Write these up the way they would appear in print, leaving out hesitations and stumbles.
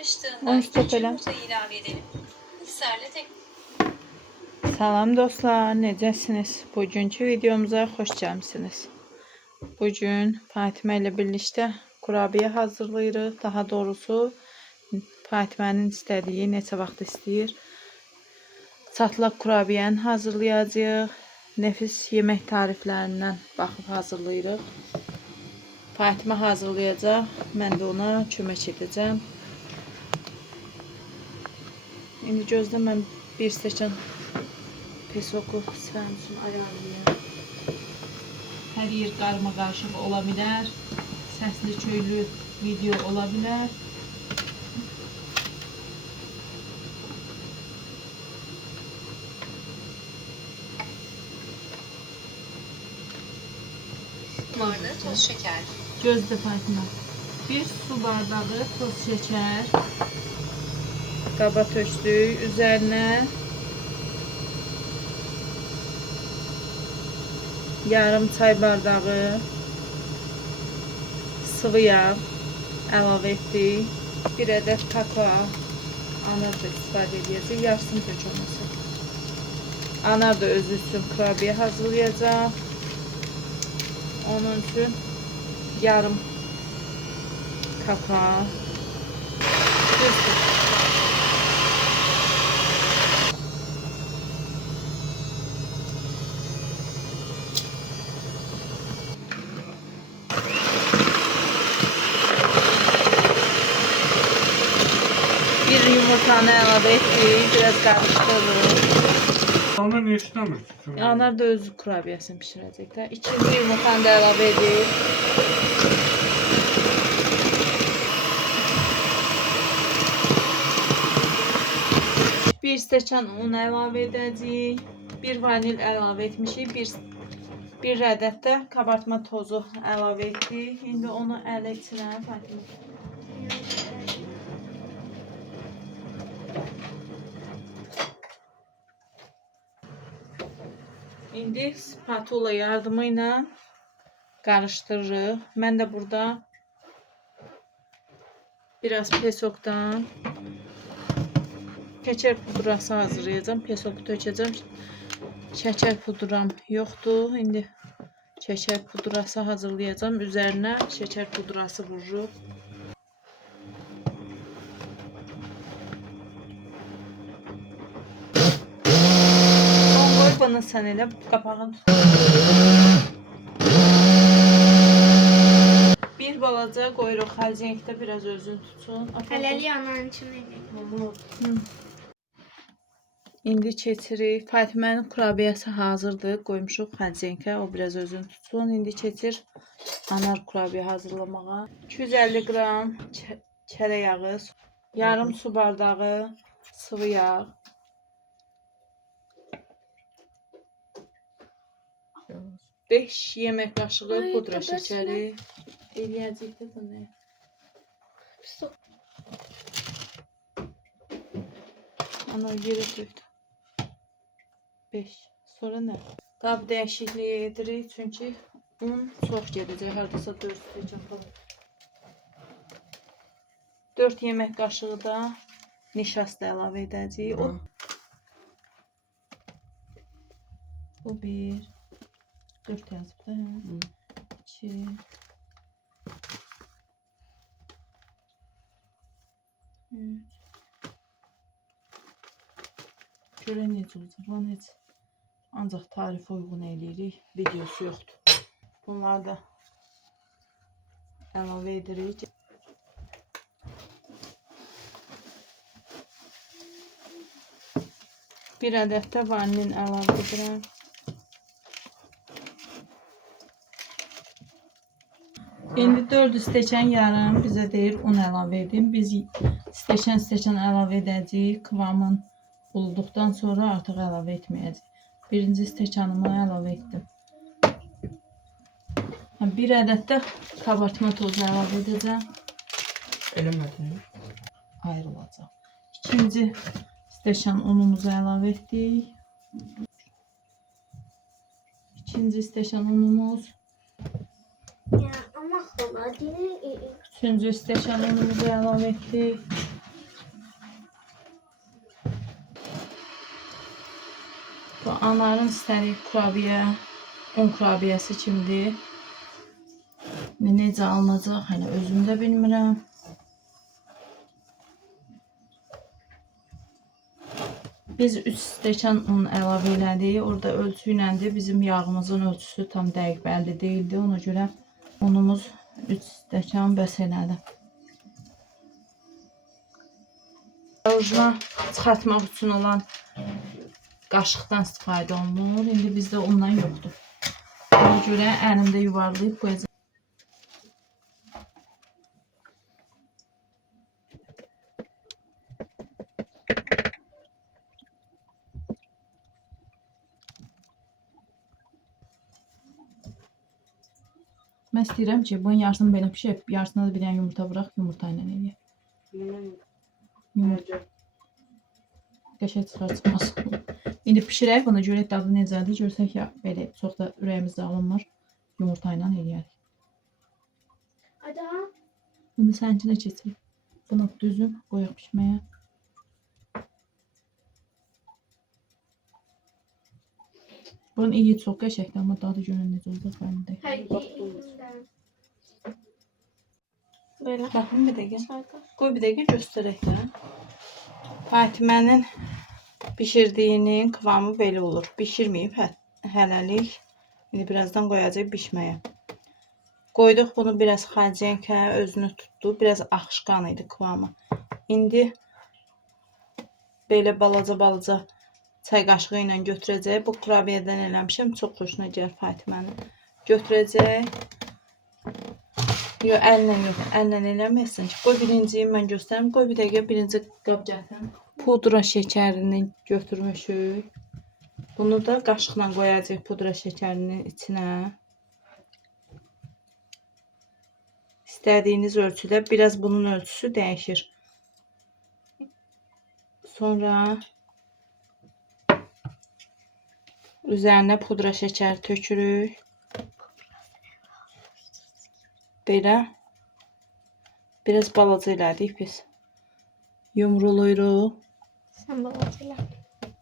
karıştığında ikinci yumurtayı ilave edelim. Mikserle tek. Salam dostlar, necəsiniz? Bugünkü videomuza xoş gəlmisiniz. Bugün Fatimə ilə birlikdə kurabiyə hazırlayırıq. Daha doğrusu Fatimənin istədiyi, neçə vaxt istəyir, çatlaq kurabiyəni hazırlayacağıq. Nəfis yemək tariflərindən baxıb hazırlayırıq. Fatimə hazırlayacaq, mən də ona kömək edəcəm. İndi gözlə, mən bir stəkan pesoku sizin üçün ayarlayayım. Hər yer qarma-qarışıq ola bilər. Səsli köylü video ola bilər. Bardağı toz şeker. Gözlə Fatimə. Bir su bardağı toz şeker. Qaba tökdük. Üzərinə yarım çay bardağı sıvı yağ əlavə etdik. Bir ədəd kakao, anar da istifadə edəcək. Yarısını tək olması. Anar da özü üçün kurabiyə hazırlayacaq. Onun üçün yarım kakao. Düzdür. Bir yumurtanı əlavə etdik, biraz qarışdırırıq. Onlar niye tutamıyorsun? Anar da öz kurabiyəsini pişirəcək də. İkinci yumurtanı da əlavə edib. Bir stəkan un əlavə edəcəyik. Bir vanil əlavə etmişik. Bir ədəd də kabartma tozu əlavə etdik. İndi onu ələ içirəm Fatimə. İndi spatula yardımı ilə qarışdırırıq. Mən də burada biraz pesokdan şəkər pudrası hazırlayacağım. Pesoku tökəcəm. Şəkər pudram yoxdur. İndi şəkər pudrası hazırlayacağım. Üzərinə şəkər pudrası vururuq. Bunu sən elə qapağını tut. Bir balaca qoyuruq xərcəngdə biraz özünü tutsun. Hələlik ananın üçün eləyim. İndi keçirik. Fatimənin kurabiyəsi hazırdır. Qoymuşuq xərcəngə. O biraz özünü tutsun. İndi keçir anar kurabiyə hazırlamağa. 250 qram çərə yağı, yarım su bardağı sıvı yağ, 5 yemək qaşığı pudra şəkəri eləyəcək də bunu. Ana yerə tökdü. 5. Sonra nə? Qab dəyişikliyi edirik çünki un çox gedəcək. Hardasa 4 stəkan falan. 4 yemək qaşığı da nişasta əlavə edəcəyik. Bu 1 4 yazıb da. 2 3 Görən necə olacaq lan, heç ancaq tarifə uyğun eləyirik, videosu yoxdur. Bunları da əlavə edirik. Bir ədəd də vanilin əlavə edirəm. İndi 4 stəkan yarım bizə deyir un əlavə edin. Biz stəkan əlavə edəcəyik. Kıvamın bulduqdan sonra artıq əlavə etməyəcəyik. Birinci stəkanımı əlavə etdim. Bir ədəd də kabartma tozu əlavə edəcəm. Eləmədin. Ayrılacaq. İkinci stəkan unumuzu əlavə etdik. İkinci stəkan unumuz. Ama xala, Üçüncü stəkan unumuzu əlavə etdik. Bu Anarın istədiyi kurabiyə, un kurabiyəsi kimdir? Necə alınacaq, hələ özüm də bilmirəm. Biz 3 stəkan un əlavə elədik. Orada ölçü iləndir. Bizim yağımızın ölçüsü tam dəqiq bəlli değildi. Ona görə unumuz 3 stəkan bəs elədi. Orijinal çıxartmaq üçün olan qaşıqdan istifadə olunur. İndi bizdə ondan yoxdur. Ona görə əlimdə yuvarlayıb qoyacağım. Mən istəyirəm ki, bunun yarısını belə pişirib, yarısına da bir dənə yumurta bıraq, yumurta ilə eləyək. Yumurta. Qəşəng çıxar çıxmaz. İndi pişirək, ona görə dadı necədir, görsək ya, belə çox da ürəyimizdə alınmır. Yumurta ilə eləyərik. Ada. Bunu səncinə keçək. Bunu düzün, qoyaq pişməyə. Bunun iyi çox qəşəngdir, amma dadı görün necə olacaq bəlli deyil. Hayır. Böyle. Baxın bir dəqiqə. Qoy bir dəqiqə göstərək də. Fatimənin pişirdiyinin kıvamı belə olur. Bişirməyib hələlik. İndi birazdan qoyacaq bişməyə. Qoyduq bunu biraz xərcənkə özünü tutdu. Biraz axışqan idi kıvamı. İndi belə balaca çay qaşığı ilə götürəcək. Bu kurabiyədən eləmişəm. Çox xoşuna gəlir Fatimənin. Götürəcək. Yox, əllə yox. Əllə eləməyəsən ki. Qoy birinciyi mən göstərim. Qoy bir dəqiqə birinci qab gətirim. Pudra şəkərini götürmüşük. Bunu da qaşıqla qoyacaq pudra şəkərinin içinə. İstədiyiniz ölçüdə. Biraz bunun ölçüsü dəyişir. Sonra üzərinə pudra şəkər tökürük. Belə. Biraz balaca elədik biz. Yumruluyuruq. Sen babasıyla.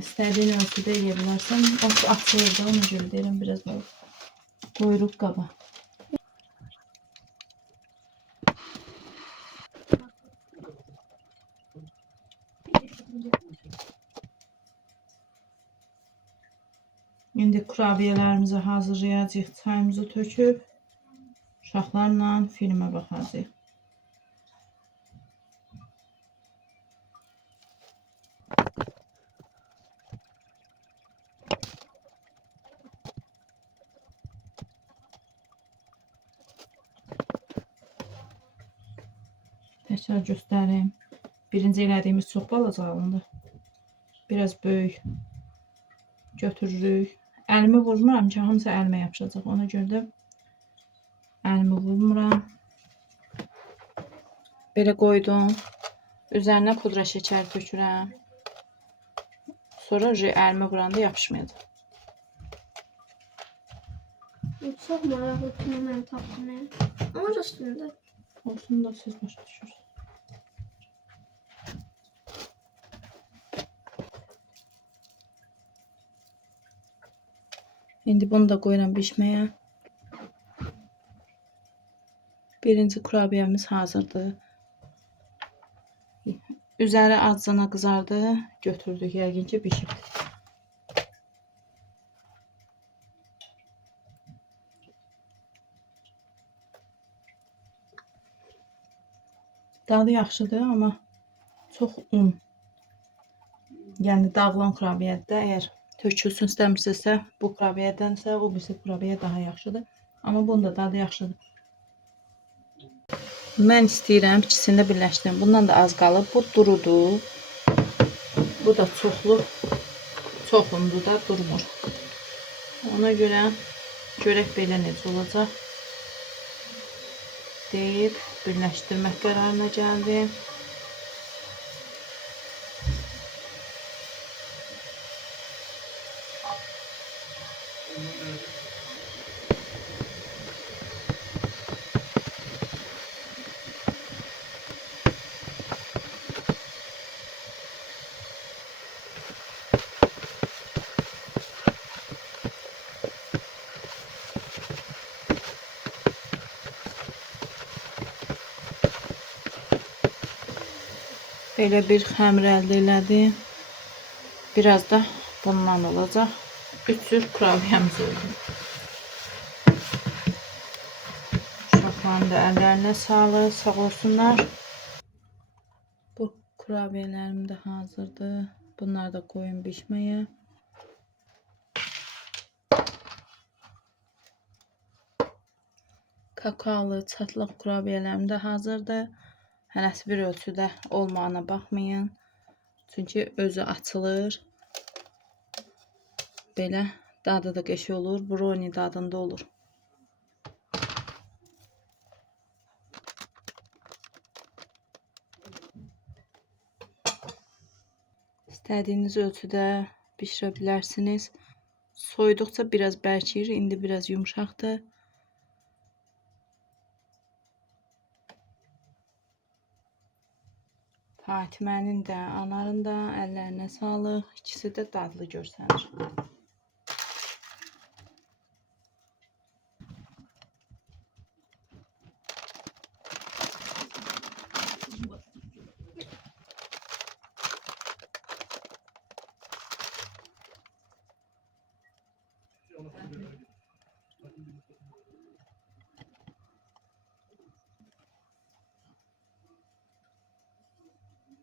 İstədiyin ölçüdə eləyə bilərsən. Açılır da, ona görə deyirəm biraz belə. Qoyuruq qaba. İndi kurabiyələrimizi hazırlayacağıq. Çayımızı töküb uşaqlarla filmə baxacağıq. Təkrar göstərim. Birinci elədiyimiz çox balaca alındı. Biraz böyük götürürük. Əlimi vurmuram ki, hamısı əlimə yapışacaq. Ona görə də əlimi vurmuram. Belə qoydum. Üzərinə pudra şəkər tökürəm. Sonra əlimi vuranda yapışmayacaq. Çok merak ettim ben tatlı. Ama üstünde. Olsun da siz başa düşürsünüz. İndi bunu da qoyuram bişməyə. Birinci kurabiyəmiz hazırdır. Üzəri azcana qızardı. Götürdük. Yəqin ki bişibdir. Dadı yaxşıdır, amma çox un. Yəni dağılan kurabiyədə əgər tökülsün istəmirsinizsə, bu kurabiyədənsə o birisi kurabiyə daha yaxşıdır. Amma bunun da dadı yaxşıdır. Mən istəyirəm ikisini də birləşdirim. Bundan da az qalıb. Bu durudur. Bu da çoxlu. Çox undur da durmur. Ona görə görək belə necə olacaq deyib birləşdirmək qərarına gəldim. Belə bir xəmir əldə elədim. Biraz da bundan olacaq. 3 cür kurabiyemiz oldu. Uşaqların da əllərinə sağlıq, sağ olsunlar. Bu kurabiyələrim də hazırdır. Bunları da qoyun bişməyə. Kakaolu çatlaq kurabiyələrim də hazırdır. Hərəsi bir ölçüdə olmağına baxmayın. Çünki özü açılır. Belə dadı da qəşəng olur. Brownie dadında olur. İstədiyiniz ölçüdə bişirə bilərsiniz. Soyuduqca biraz bərkiyir. İndi biraz yumşaqdır. Fatimənin də, Anarın da əllərinə sağlıq. İkisi də dadlı görsənir.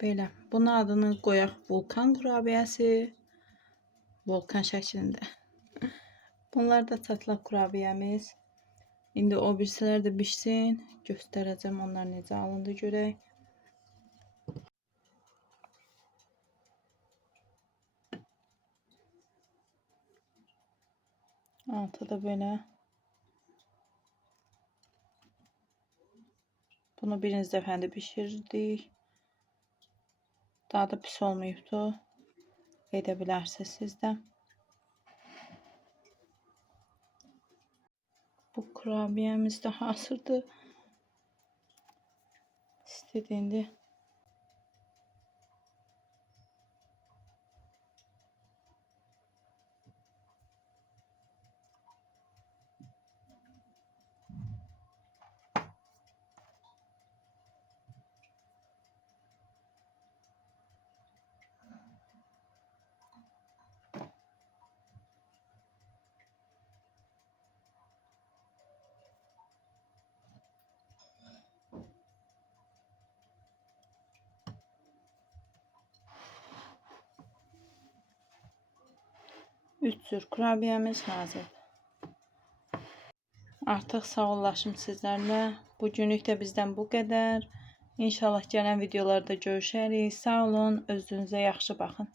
Belə. Bunun adını qoyaq vulkan kurabiyəsi. Volkan şəklində. Bunlar da çatlaq kurabiyəmiz. İndi o birisilər də bişsin. Göstərəcəm onlar necə alındı görək. Altı da belə. Bunu birinci dəfəndə bişirdik. Daha da pis olmayıbdı. Edə bilərsiniz siz də. Bu kurabiyemiz də hazırdır. İstədiyində. Üç cür kurabiyemiz hazır. Artıq sağollaşım sizlərlə. Bugünlük də bizdən bu qədər. İnşallah gələn videolarda görüşərik. Sağ olun, özünüzə yaxşı baxın.